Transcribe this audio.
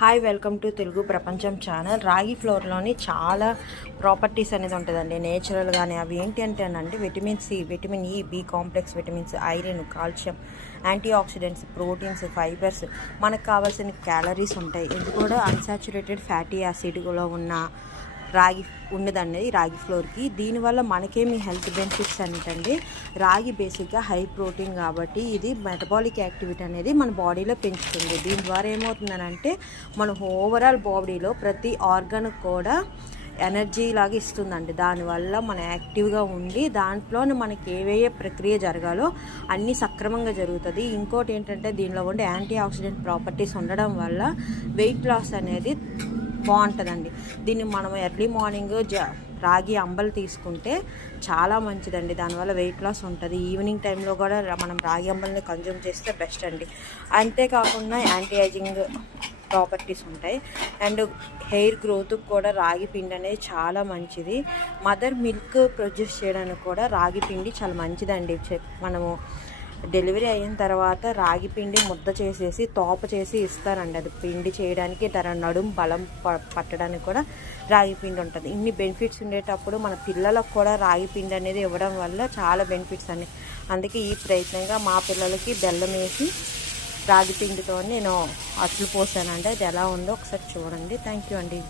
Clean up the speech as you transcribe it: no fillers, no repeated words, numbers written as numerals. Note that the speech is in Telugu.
హాయ్ వెల్కమ్ టు తెలుగు ప్రపంచం ఛానల్. రాగి ఫ్లోర్లోని చాలా ప్రాపర్టీస్ అనేది ఉంటుందండి నేచురల్గానే. అవి ఏంటి అంటే vitamin C, vitamin E, B complex vitamins, iron, calcium, anti oxidants, proteins, fibres, మనకు కావాల్సిన క్యాలరీస్ ఉంటాయి. ఇది కూడా అన్సాచురేటెడ్ ఫ్యాటీ యాసిడ్లో ఉన్న రాగి ఉన్నదండి రాగి ఫ్లోర్కి. దీనివల్ల మనకేమి హెల్త్ బెనిఫిట్స్ అంటే రాగి బేసిక్గా హై ప్రోటీన్ కాబట్టి ఇది మెటబాలిక్ యాక్టివిటీ అనేది మన బాడీలో పెంచుతుంది. దీని ద్వారా ఏమవుతుందనంటే మన ఓవరాల్ బాడీలో ప్రతి ఆర్గన్ కూడా ఎనర్జీ లాగా ఇస్తుందండి. దానివల్ల మనం యాక్టివ్గా ఉండి దాంట్లో మనకి ఏవే ప్రక్రియ జరగాలో అన్నీ సక్రమంగా జరుగుతుంది. ఇంకోటి ఏంటంటే దీనిలో ఉండే యాంటీ ఆక్సిడెంట్ ప్రాపర్టీస్ ఉండడం వల్ల వెయిట్ లాస్ అనేది బాగుంటుందండి. దీన్ని మనం ఎర్లీ మార్నింగ్ రాగి అంబలు తీసుకుంటే చాలా మంచిదండి. దానివల్ల వెయిట్ లాస్ ఉంటుంది. ఈవినింగ్ టైంలో కూడా మనం రాగి అంబల్ని కన్జ్యూమ్ చేస్తే బెస్ట్ అండి. అంతేకాకుండా యాంటీ ఏజింగ్ ప్రాపర్టీస్ ఉంటాయి. అండ్ హెయిర్ గ్రోత్కి కూడా రాగి పిండి అనేది చాలా మంచిది. మదర్ మిల్క్ ప్రొడ్యూస్ చేయడానికి కూడా రాగి పిండి చాలా మంచిదండి. మనము డెలివరీ అయిన తర్వాత రాగి పిండి ముద్ద చేసేసి తోప చేసి ఇస్తారండి. అది పిండి చేయడానికి నడుము బలం పట్టడానికి కూడా రాగి పిండి ఉంటుంది. ఇన్ని బెనిఫిట్స్ ఉండేటప్పుడు మన పిల్లలకు కూడా రాగి పిండి అనేది ఇవ్వడం వల్ల చాలా బెనిఫిట్స్ అన్ని. అందుకే ఈ ప్రయత్నంగా మా పిల్లలకి బెల్లం వేసి రాగి పిండితో నేను అట్లు పోసానండి. అది ఎలా ఉందో ఒకసారి చూడండి. థ్యాంక్ యూ అండి.